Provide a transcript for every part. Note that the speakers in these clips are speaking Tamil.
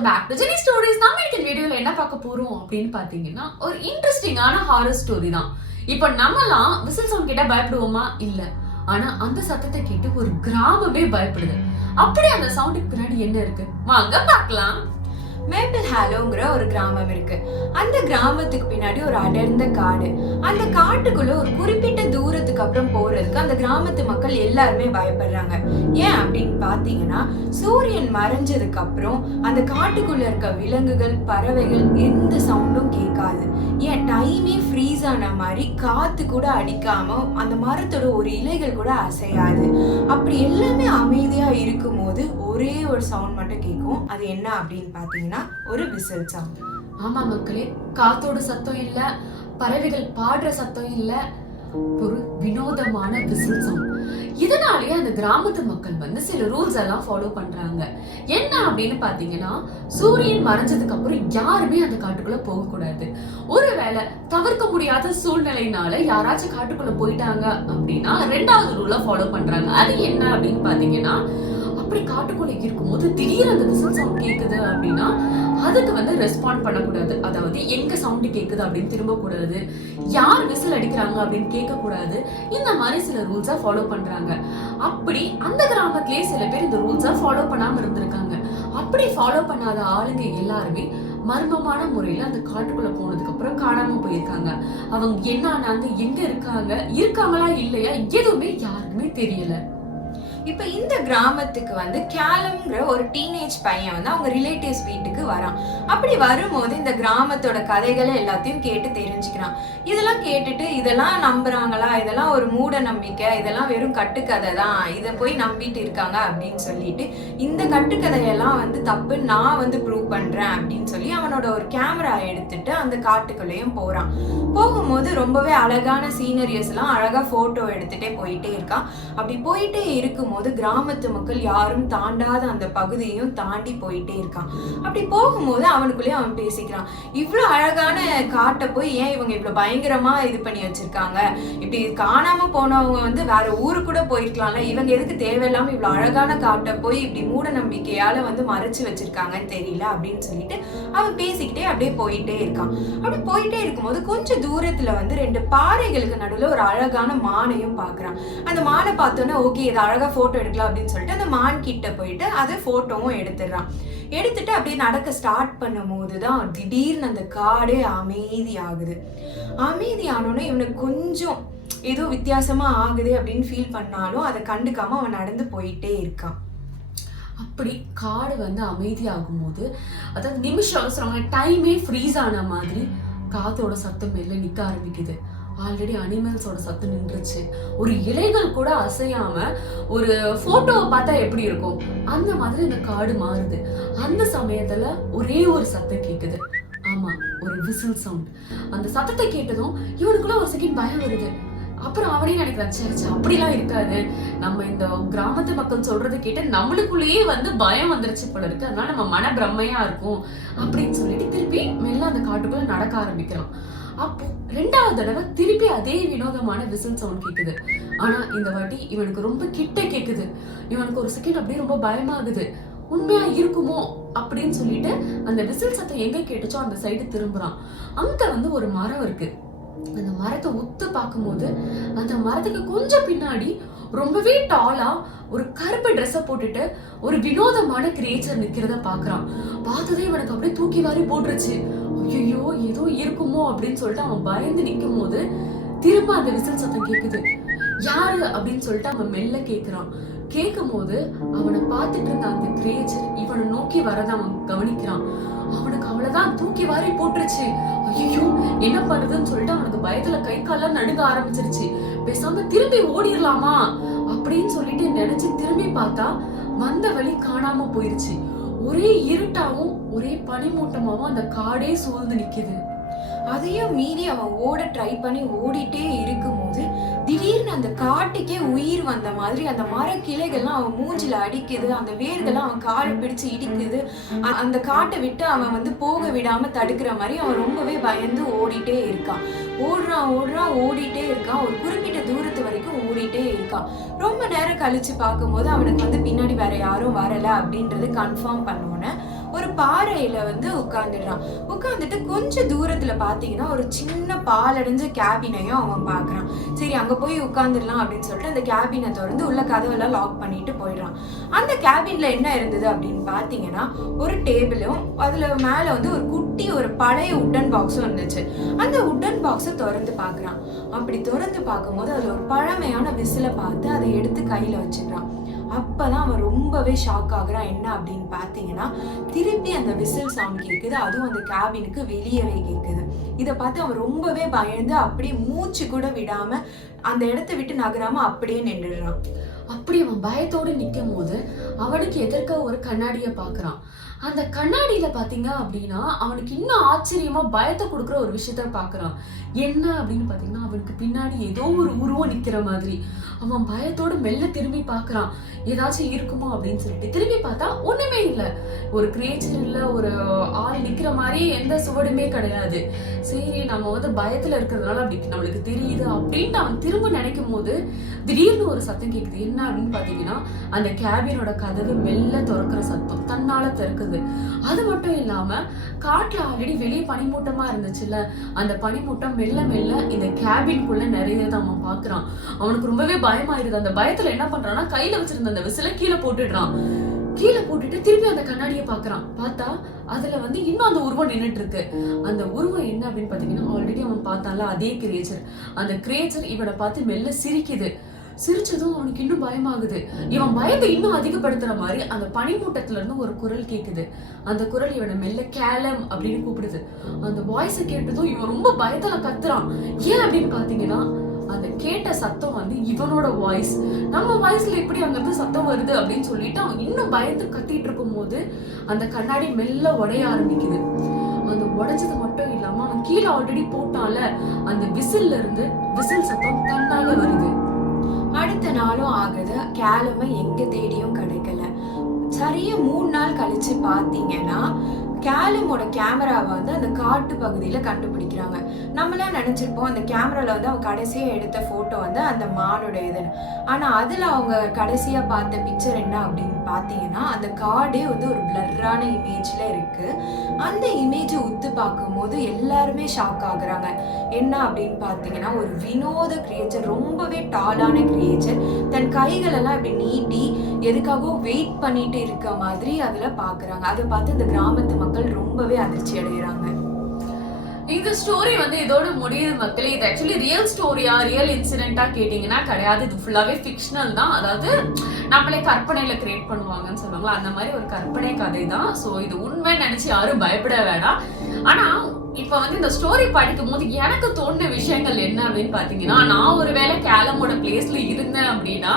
Welcome back to Jeni stories. நாம இன்னைக்கு வீடியோல என்ன பார்க்க போறோம் அப்படின்னு பாத்தீங்கன்னா ஒரு இன்ட்ரெஸ்டிங்கான ஹாரர் ஸ்டோரி தான். இப்போ நம்மலாம் விசில் சவுண்ட் கேட்டா பயப்படுவோமா? இல்ல. ஆனா அந்த சத்தத்தை கேட்டு ஒரு கிராமமே பயப்படுது. அப்படி அந்த சவுண்டுக்கு பின்னாடி என்ன இருக்கு வாங்க பார்க்கலாம். மேப்பிள் ஹாலோங்கிற ஒரு கிராமம் இருக்கு. அந்த கிராமத்துக்கு பின்னாடி ஒரு அடர்ந்த காடு. அந்த காட்டுக்குள்ள ஒரு குறிப்பிட்ட தூரத்துக்கு அப்புறம் போறதுக்கு அந்த கிராமத்து மக்கள் எல்லாருமே பயப்படுறாங்க. ஏன் அப்படின்னு பாத்தீங்கன்னா, சூரியன் மறைஞ்சதுக்கு அப்புறம் அந்த காட்டுக்குள்ள இருக்க விலங்குகள், பறவைகள் எந்த சவுண்டும் கேட்காது. ஏன் டைமே ஃப்ரீஸ் ஆன மாதிரி காத்து கூட அடிக்காம அந்த மரத்தோட ஒரு இலைகள் கூட அசையாது. அப்படி எல்லாமே அமைதியா இருக்கும் போது ஒரே ஒரு சவுண்ட் மட்டும் கேட்கும். அது என்ன அப்படின்னு பாத்தீங்கன்னா ஒரு விசில் சவுண்ட். ஆமா மக்களே, காத்தோட சத்தம் இல்ல, பறவைகள் பாடுற சத்தம் இல்ல, ஒரு வினோதமான விசில் சவுண்ட். இதனாலேயே அந்த கிராமத்து மக்கள் வந்து சில ரூல்ஸ் எல்லாம் ஃபாலோ பண்றாங்க. என்ன அப்படின்னு பாத்தீங்கன்னா, சூரியன் மறைஞ்சதுக்கு அப்புறம் யாருமே அந்த காட்டுக்குள்ள போக கூடாது. ஒருவேளை தவிர்க்க முடியாத சூழ்நிலையினால யாராச்சும் காட்டுக்குள்ள போயிட்டாங்க அப்படின்னா ரெண்டாவது ரூலை ஃபாலோ பண்றாங்க. அது என்ன அப்படின்னு பாத்தீங்கன்னா, அப்படி காட்டுக்குள்ள இருக்கும்போது திடீர்னு அந்த விசில் சவுண்ட் கேக்குது அப்படின்னா அதுக்கு வந்து ரெஸ்பாண்ட் பண்ணக்கூடாது. அதாவது எங்க சவுண்ட் கேக்குது அப்படின்னு திரும்ப கூடாது, யார் விசில் அடிக்கிறாங்க அப்படின்னு கேட்க கூடாது. இந்த மாதிரி சில ரூல்ஸா ஃபாலோ பண்றாங்க. அப்படி அந்த கிராமத்திலேயே சில பேர் இந்த ரூல்ஸா ஃபாலோ பண்ணாம இருந்திருக்காங்க. அப்படி ஃபாலோ பண்ணாத ஆளுங்க எல்லாருமே மர்மமான முறையில அந்த காட்டுக்குள்ள போனதுக்கு அப்புறம் காணாம போயிருக்காங்க. அவங்க என்ன ஆனாங்க, எங்க இருக்காங்களா இல்லையா எதுவுமே யாருக்குமே தெரியல. இப்ப இந்த கிராமத்துக்கு வந்து கேலம்ங்கிற ஒரு டீனேஜ் பையன் வந்து அவங்க ரிலேட்டிவ்ஸ் வீட்டுக்கு வரான். அப்படி வரும்போது இந்த கிராமத்தோட கதைகளை எல்லாத்தையும் கேட்டு தெரிஞ்சுக்கிறான். இதெல்லாம் கேட்டுட்டு இதெல்லாம் நம்புறாங்களா, இதெல்லாம் ஒரு மூட நம்பிக்கை, இதெல்லாம் வெறும் கட்டுக்கதை தான், இதை போய் நம்பிட்டு இருக்காங்க அப்படின்னு சொல்லிட்டு இந்த கட்டுக்கதையெல்லாம் வந்து தப்பு, நான் வந்து ப்ரூவ் பண்றேன் அப்படின்னு சொல்லி அவனோட ஒரு கேமரா எடுத்துட்டு அந்த காட்டுக்குள்ளேயும் போறான். போகும்போது ரொம்பவே அழகான சீனரிஸ் எல்லாம் அழகா போட்டோ எடுத்துட்டே போயிட்டே இருக்கான். அப்படி போயிட்டே இருக்கும் போது கிராமத்து மக்கள் யாரும் தாண்டாத அந்த பகுதியையும் தாண்டி போயிட்டே இருக்கான். அப்படி போகும்போது அவனுக்குள்ளேயே அவன் பேசிக்கிறான், இவ்வளவு அழகான காட்டை போய் ஏன் இவங்க இவ்வளவு பயங்கரமா இது பண்ணி வச்சிருக்காங்க, இப்படி காணாம போனவங்க வந்து வேற ஊரு கூட போயிருக்கலாம்ல, இவங்க எதுக்கு தேவையில்லாம இவ்வளவு அழகான காட்டை போய் இப்படி மூட நம்பிக்கையால வந்து மறைச்சு வச்சிருக்காங்கன்னு தெரியல அப்படின்னு சொல்லிட்டு அவன் பேசிக்கிட்டே அப்படியே போயிட்டே இருக்கான். அப்படி போயிட்டே இருக்கும்போது கொஞ்சம் தூரத்துல வந்து ரெண்டு பாறைகளுக்கு நடுவுல ஒரு அழகான மானையும் பாக்குறான். அந்த மானை பார்த்தோன்னா ஓகே இது அழகா போட்டோ எடுக்கலாம் அப்படின்னு சொல்லிட்டு அந்த மான் கிட்ட போயிட்டு அதை போட்டோவும் எடுத்துடுறான். எடுத்துட்டு அப்படியே நடக்க ஸ்டார்ட் பண்ணும் போதுதான் திடீர்னு அந்த காடே அமைதி ஆகுது. அமைதி ஆனோன்னு இவனுக்கு கொஞ்சம் ஏதோ வித்தியாசமா ஆகுது அப்படின்னு ஃபீல் பண்ணாலும் அதை கண்டுக்காம அவன் நடந்து போயிட்டே இருக்கான். அப்படி காடு வந்து அமைதி ஆகும் போது, அதாவது நிமிஷம் அவசரமான டைமே ஃப்ரீஸ் ஆன மாதிரி காத்தோட சத்தம் மெல்ல நிக்க ஆரம்பிக்குது. ஆல்ரெடி அனிமல்ஸோட சத்தம் நின்றுச்சு. ஒரு இலைகள் கூட அசையாம ஒரு போட்டோவை பார்த்தா எப்படி இருக்கும் அந்த மாதிரி இந்த காடு மாறுது. அந்த சமயத்துல ஒரே ஒரு சத்தம் கேக்குது. ஆமா, ஒரு விசில் சவுண்ட். அந்த சத்தத்தை கேட்டதும் இவனுக்குள்ள ஒரு செகண்ட் பயம் வருது. அப்புறம் அவனே நினைக்கிறான், சரி அப்படிலாம் இருக்காது, நம்ம இந்த கிராமத்து மக்கள் சொல்றது கேட்டு நம்மளுக்குள்ளேயே வந்து பயம் வந்துருச்சு போல இருக்கு, அதனால நம்ம மன பிரம்மையா இருக்கும் அப்படின்னு சொல்லிட்டு திருப்பி மெல்ல அந்த காட்டுக்குள்ள நடக்க ஆரம்பிக்கிறான். அப்போ ரெண்டாவது தடவை திருப்பி அதே வினோதமான விசில் சவுண்ட் கேக்குது. ஆனா இந்த வாட்டி இவனுக்கு ரொம்ப கிட்ட கேக்குது. இவனுக்கு ஒரு செகண்ட் அப்படியே ரொம்ப பயமாகுது, உண்மையா இருக்குமோ அப்படின்னு சொல்லிட்டு அந்த விசில் சத்தம் எங்க கேட்டுச்சோ அந்த சைடு திரும்புறான். அங்க வந்து ஒரு மரம் இருக்கு. அந்த மரத்தை உத்து பார்க்கும்போது அந்த மரத்துக்கு கொஞ்சம் பின்னாடி ரொம்பவே டாலா ஒரு கருப்பு ட்ரெஸ்ஸை போட்டுட்டு ஒரு வினோதமான கிரியேச்சர் நிக்கிறத பாக்குறான். பார்த்ததே இவனுக்கு அப்படியே தூக்கி வாரி போட்டுருச்சு. ஐயோ ஏதோ இருக்குமோ அப்படின்னு சொல்லிட்டு அவன் பயந்து நிக்கும் போது திரும்ப அந்த விசில் சத்தம் கேக்குது. யாரு அப்படின்னு சொல்லிட்டு அவன் மெல்ல கேக்குறான். கேட்கும் போது அவனை பார்த்துட்டு இருந்த அந்த கிரியேச்சர் இவனை நோக்கி வரத அவன் கவனிக்கிறான். அவனுக்கு அவ்வளவுதான், தூக்கி வாரி போட்டுருச்சு. ஐயோ என்ன பண்றதுன்னு சொல்லிட்டு அவனுக்கு பயத்துல கை கால்லாம் நடுங்க ஆரம்பிச்சிருச்சு. பேசாம திரும்பி ஓடிடலாமா அப்படின்னு சொல்லிட்டு நினைச்சு திரும்பி பார்த்தா வந்த வழி காணாம போயிருச்சு. ஒரே இருட்டாவும் ஒரே பனிமூட்டமாவும் அந்த காடே சூழ்ந்து நிக்குது. அதையும் மீறி அவன் ஓட ட்ரை பண்ணி ஓடிட்டே இருக்கும் போது திடீர்னு அந்த காட்டுக்கே உயிர் வந்த மாதிரி அந்த மர கிளைகள்லாம் அவன் மூஞ்சில அடிக்குது, அந்த வேர்கள்லாம் அவன் காலை பிடிச்சு இடிக்குது. அந்த காட்டை விட்டு அவன் வந்து போக விடாம தடுக்கிற மாதிரி அவன் ரொம்பவே பயந்து ஓடிட்டே இருக்கான். ஓடிட்டே இருக்கான். ஒரு குறிப்பிட்ட தூரத்து வரைக்கும் ஓடிட்டே இருக்கான். ரொம்ப நேரம் கழிச்சு பார்க்கும்போது அவனுக்கு வந்து பின்னாடி வேற யாரும் வரல அப்படின்றது கன்ஃபார்ம் பண்ணோன்னே ஒரு பாறையில வந்து உட்கார்ந்துடுறான். உட்கார்ந்துட்டு கொஞ்சம் தூரத்துல பாத்தீங்கன்னா ஒரு சின்ன பாலடைஞ்ச கேபினையும் அவன் பாக்குறான். சரி அங்க போய் உட்கார்ந்துடலாம் அப்படின்னு சொல்லிட்டு அந்த கேபினை திறந்து உள்ள கதவெல்லாம் லாக் பண்ணிட்டு போயிடுறான். அந்த கேபின்ல என்ன இருந்தது அப்படின்னு பாத்தீங்கன்னா ஒரு டேபிளும் அதுல மேல வந்து ஒரு குட்டி ஒரு பழைய உட்டன் பாக்ஸும் இருந்துச்சு. அந்த உட்டன் பாக்ஸை திறந்து பாக்குறான். அப்படி திறந்து பார்க்கும்போது அதுல ஒரு பழமையான விசிலை பார்த்து அதை எடுத்து கையில வச்சுக்கிறான். அப்பதான் அவன் ரொம்பவே ஷாக் ஆகுறான். என்ன அப்படின்னு பாத்தீங்கன்னா திருப்பி அந்த விசில் சவுண்ட் கேக்குது. அதுவும் அந்த கேபினுக்கு வெளியவே கேக்குது. இதை பார்த்து அவன் ரொம்பவே பயந்து அப்படியே மூச்சு கூட விடாம அந்த இடத்தை விட்டு நகராம அப்படியே நின்றுடுறான். அப்படி அவன் பயத்தோடு நிற்கும் போது அவனுக்கு எதிர்க்க ஒரு கண்ணாடியை பார்க்கறான். அந்த கண்ணாடியில பாத்தீங்க அப்படின்னா அவனுக்கு இன்னும் ஆச்சரியமா பயத்தை கொடுக்குற ஒரு விஷயத்த பாக்குறான். என்ன அப்படின்னு பாத்தீங்கன்னா அவனுக்கு பின்னாடி ஏதோ ஒரு உருவம் நிக்கிற மாதிரி. அவன் பயத்தோடு மெல்ல திரும்பி பாக்குறான், ஏதாச்சும் இருக்குமோ அப்படின்னு சொல்லிட்டு. திரும்பி பார்த்தா ஒண்ணுமே இல்லை. ஒரு கிரியேச்சர் இல்ல, ஒரு ஆள் நிக்கிற மாதிரி எந்த சுவடுமே கிடையாது. சரி நம்ம வந்து பயத்துல இருக்கிறதுனால அப்படி நம்மளுக்கு தெரியுது அப்படின்ட்டு அவன் திரும்ப நினைக்கும் போது திடீர்னு ஒரு சத்தம் கேக்குது. என்ன அப்படின்னு பாத்தீங்கன்னா அந்த கேபினோட கதவு மெல்ல திறக்கிற சத்தம் தன்னால திறக்குது. அது மட்டும் இல்லாம காட்டுல ஆல்ரெடி வெளியே பனிமூட்டமா இருந்துச்சுல்ல, அந்த பனிமூட்டம் மெல்ல மெல்ல இந்த கேபின்குள்ள நிறைய அவன் பாக்குறான். அவனுக்கு ரொம்பவே பயமாயிருது. அந்த பயத்துல என்ன பண்றான்னா கையில வச்சிருந்த அந்த விசில கீழே போட்டுடுறான். கீழே போட்டுட்டு திருப்பி அந்த கண்ணாடியை பாக்குறான். பார்த்தா அதுல வந்து இன்னும் அந்த உருவம் நின்னுட்டு இருக்கு. அந்த உருவம் என்ன அப்படின்னு பாத்தீங்கன்னா ஆல்ரெடி அவன் பார்த்தான்ல அதே கிரியேச்சர். அந்த கிரியேச்சர் இவனை பார்த்து மெல்ல சிரிக்குது. சிரிச்சதும் அவனுக்கு இன்னும் பயமாகுது. இவன் பயத்தை இன்னும் அதிகப்படுத்துற மாதிரி அந்த பனிமூட்டத்துல இருந்து ஒரு குரல் கேக்குது. அந்த குரல் இவனை மெல்ல கேலம் அப்படின்னு கூப்பிடுது. அந்த வாய்ஸை கேட்டதும் இவன் ரொம்ப பயத்துல கத்துறான். ஏன் அப்படின்னு பாத்தீங்கன்னா அந்த கேட்ட சத்தம் வந்து இவனோட வாய்ஸ். நம்ம வாய்ஸ்ல எப்படி அங்க இருந்து சத்தம் வருது அப்படின்னு சொல்லிட்டு அவன் இன்னும் பயந்து கத்திட்டு இருக்கும் போது அந்த கண்ணாடி மெல்ல உடைய ஆரம்பிக்குது. அந்த உடைச்சது மட்டும் இல்லாம அவன் கீழே ஆல்ரெடி போட்டான்ல அந்த விசில்ல இருந்து விசில் சத்தம் தன்னால வருது. அடுத்த நாளும் ஆகுது. கேலமை எங்க தேடியும் கிடைக்கல. சரியா 3 நாள் கழிச்சு பாத்தீங்கன்னா கேலமோட கேமராவை வந்து அந்த காட்டு பகுதியில கண்டுபிடிக்கிறாங்க. நம்மளாம் நினைச்சிருப்போம் அந்த கேமரால வந்து அவங்க கடைசியா எடுத்த போட்டோ வந்து அந்த மானோட இதுன்னு. ஆனா அதுல அவங்க கடைசியா பார்த்த பிக்சர் என்ன அப்படின்னு பாத்தீங்கன்னா அந்த காடே வந்து ஒரு பிளர்ரான இமேஜ்ல இருக்கு. அந்த இமேஜை உத்து பார்க்கும் போது எல்லாருமே ஷாக் ஆகுறாங்க. என்ன அப்படின்னு பாத்தீங்கன்னா ஒரு வினோத கிரியேச்சர், ரொம்பவே டாலான கிரியேச்சர், தன் கைகள் எல்லாம் இப்படி நீட்டி எதுக்காக வெயிட் பண்ணிட்டு இருக்க மாதிரி அதுல பாக்குறாங்க. அதை பார்த்து இந்த கிராமத்து மக்கள் ரொம்பவே அதிர்ச்சி அடைகிறாங்க. இந்த ஸ்டோரி வந்து இதோட முடியுது மக்களே. இது ஆக்சுவலி ரியல் ஸ்டோரியா ரியல் இன்சிடென்ட்டா கேட்டீங்கன்னா கிடையாது. இது ஃபுல்லாவே ஃபிக்ஷனல் தான். அதாவது நம்மளே கற்பனையில கிரியேட் பண்ணுவாங்கன்னு சொல்லுவாங்களா, அந்த மாதிரி ஒரு கற்பனை கதை தான். ஸோ இது உண்மை நினைச்சு யாரும் பயப்பட வேண்டாம். ஆனா இப்ப வந்து இந்த ஸ்டோரி படிக்கும் போது எனக்கு தோணுன விஷயங்கள் என்ன அப்படின்னு பாத்தீங்கன்னா, நான் ஒருவேளை கேலமோட பிளேஸ்ல இருந்தேன் அப்படின்னா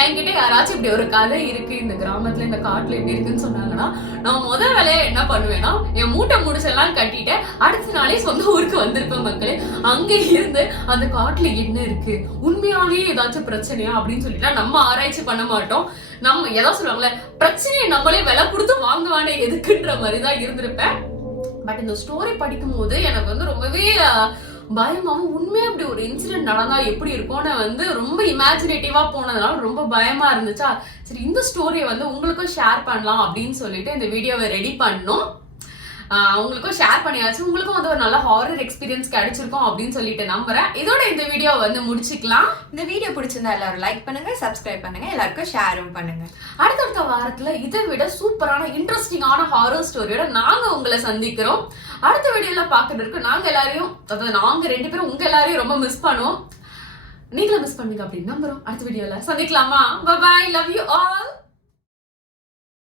என்கிட்ட யாராச்சும் இப்படி ஒரு கதை இருக்கு இந்த கிராமத்துல இந்த காட்டுல இப்படி இருக்குன்னு சொன்னாங்கன்னா நான் முதல் வேலையா என்ன பண்ணுவேன்னா என் மூட்டை முடிச்செல்லாம் கட்டிட்டு அடுத்த நாளே சொந்த ஊருக்கு வந்திருப்பேன் மக்களே. அங்க இருந்து அந்த காட்டுல என்ன இருக்கு, உண்மையாலேயே ஏதாச்சும் பிரச்சனையா அப்படின்னு சொல்லிட்டு நம்ம ஆராய்ச்சி பண்ண மாட்டோம். நம்ம எதாவது சொல்லுவாங்களே, பிரச்சனையை நம்மளே விலை கொடுத்து வாங்குவானே எதுக்குன்ற மாதிரிதான் இருந்திருப்பேன். பட் இந்த ஸ்டோரி படிக்கும் போது எனக்கு வந்து ரொம்பவே பயமாவும் உண்மையா அப்படி ஒரு இன்சிடென்ட் நடந்தா எப்படி இருக்கும்னு வந்து ரொம்ப இமேஜினேட்டிவா போனதுனால ரொம்ப பயமா இருந்துச்சா. சரி இந்த ஸ்டோரியை வந்து உங்களுக்கும் ஷேர் பண்ணலாம் அப்படின்னு சொல்லிட்டு இந்த வீடியோவை ரெடி பண்ணோம். உங்களுக்கும் ஷேர் பண்ணியாச்சு. உங்களுக்கும் வந்து ஒரு நல்ல ஹாரர் எக்ஸ்பீரியன்ஸ் கிடைச்சிருக்கும் அப்படின்னு சொல்லிட்டு நம்புறேன். இதோட இந்த வீடியோ வந்து முடிச்சுக்கலாம். இந்த வீடியோ பிடிச்சிருந்தா எல்லாரும் லைக் பண்ணுங்க, சப்ஸ்கிரைப் பண்ணுங்க, எல்லாருக்கும் ஷேரும் பண்ணுங்க. அடுத்தடுத்த வாரத்துல இதை விட சூப்பரான இன்ட்ரெஸ்டிங்கான ஹாரர் ஸ்டோரியோட நாங்க உங்களை சந்திக்கிறோம். அடுத்த வீடியோல பாக்குறதுக்கு நாங்க எல்லாரையும், அதாவது நாங்க 2 பேரும் உங்க எல்லாரையும் ரொம்ப மிஸ் பண்ணுவோம். நீங்களும் மிஸ் பண்ணுங்க அப்படின்னு நம்புறோம். அடுத்த வீடியோல சந்திக்கலாமா? Bye bye, love you all.